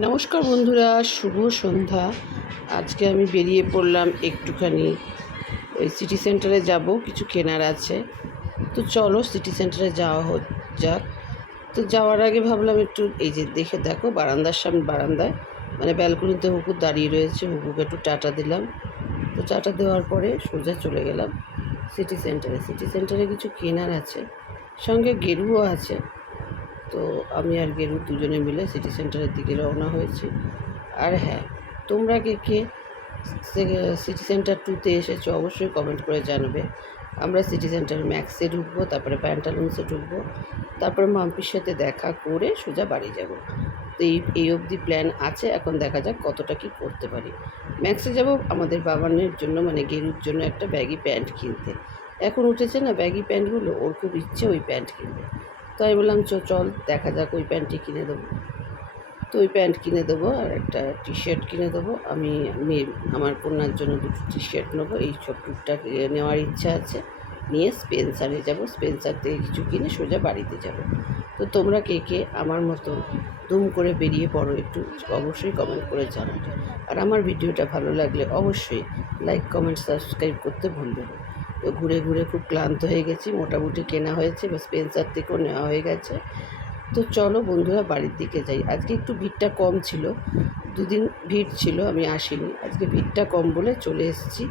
নমস্কার বন্ধুরা, শুভ সন্ধ্যা। আজকে আমি বেরিয়ে পড়লাম একটুখানি ওই সিটি সেন্টারে যাব, কিছু কেনার আছে। তো চলো সিটি সেন্টারে যাওয়া হোক, যাক। তো যাওয়ার আগে ভাবলাম একটু, এই যে দেখে দেখো, বারান্দার সামনে বারান্দায় মানে ব্যালকনিতে হুকুর দাঁড়িয়ে রয়েছে, হুকুকে একটু টাটা দিলাম। তো টাটা দেওয়ার পরে সোজা চলে গেলাম সিটি সেন্টারে সিটি সেন্টারে কিছু কেনার আছে, সঙ্গে গেরুও আছে। তো আমি আর গেরু দুজনে মিলে সিটি সেন্টারের দিকে রওনা হয়েছি। আর হ্যাঁ তোমরা কে কে সিটি সেন্টার টুতে এসেছ অবশ্যই কমেন্ট করে জানাবে। আমরা সিটি সেন্টার ম্যাক্সে ঢুকবো, তারপরে প্যান্টালুন্সে ঢুকবো, তারপরে মাম্পির সাথে দেখা করে সোজা বাড়ি যাব। তো এই এই অবধি প্ল্যান আছে, এখন দেখা যাক কতটা কি করতে পারি। ম্যাক্সে যাব আমাদের বাবানের জন্য মানে গেরুর জন্য একটা ব্যাগি প্যান্ট কিনতে। এখন উঠেছে না ব্যাগি প্যান্টগুলো ওর খুব ইচ্ছে ওই প্যান্ট কিনবে। আমি বললাম, চো, চল, দেখা যাক, ওই প্যান্টটি কিনে দেবো। তো ওই প্যান্ট কিনে দেবো আর একটা টি শার্ট কিনে দেবো। আমি মেয়ে আমার কন্যার জন্য দুটো টি শার্ট নেব। এই সব টুকটাক নেওয়ার ইচ্ছা আছে। নিয়ে স্পেন্সারে যাব। স্পেন্সার থেকে কিছু কিনে সোজা বাড়িতে যাব। তো তোমরা কে কে আমার মতো দুম করে বেরিয়ে পড়ো একটু, অবশ্যই কমেন্ট করে জানাও আর আমার ভিডিওটা ভালো লাগলে অবশ্যই লাইক কমেন্ট সাবস্ক্রাইব করতে ভুলবে না। তো ঘুরে ঘুরে খুব ক্লান্ত হয়ে গেছি, মোটামুটি কেনা হয়েছে বা স্পেন্সার থেকেও নেওয়া হয়ে গেছে। তো চলো বন্ধুরা বাড়ির দিকে যাই। আজকে একটু ভিড়টা কম ছিল, দুদিন ভিড় ছিল, আমি আসিনি। আজকে ভিড়টা কম বলে চলে এসেছি।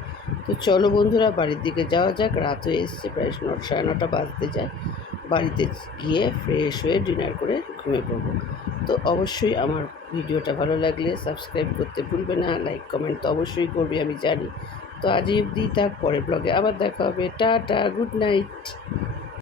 তো চলো বন্ধুরা বাড়ির দিকে যাওয়া যাক, রাত হয়ে এসছে, প্রায় ন, সাড়ে নটা বাজতে যায়। বাড়িতে গিয়ে ফ্রেশ হয়ে ডিনার করে ঘুমিয়ে পড়ব। তো অবশ্যই আমার ভিডিওটা ভালো লাগলে সাবস্ক্রাইব করতে ভুলবে না লাইক কমেন্ট তো অবশ্যই করবে, আমি জানি। তো আজ অবধি থাক পরের ব্লগে আবার দেখা হবে। Tata good night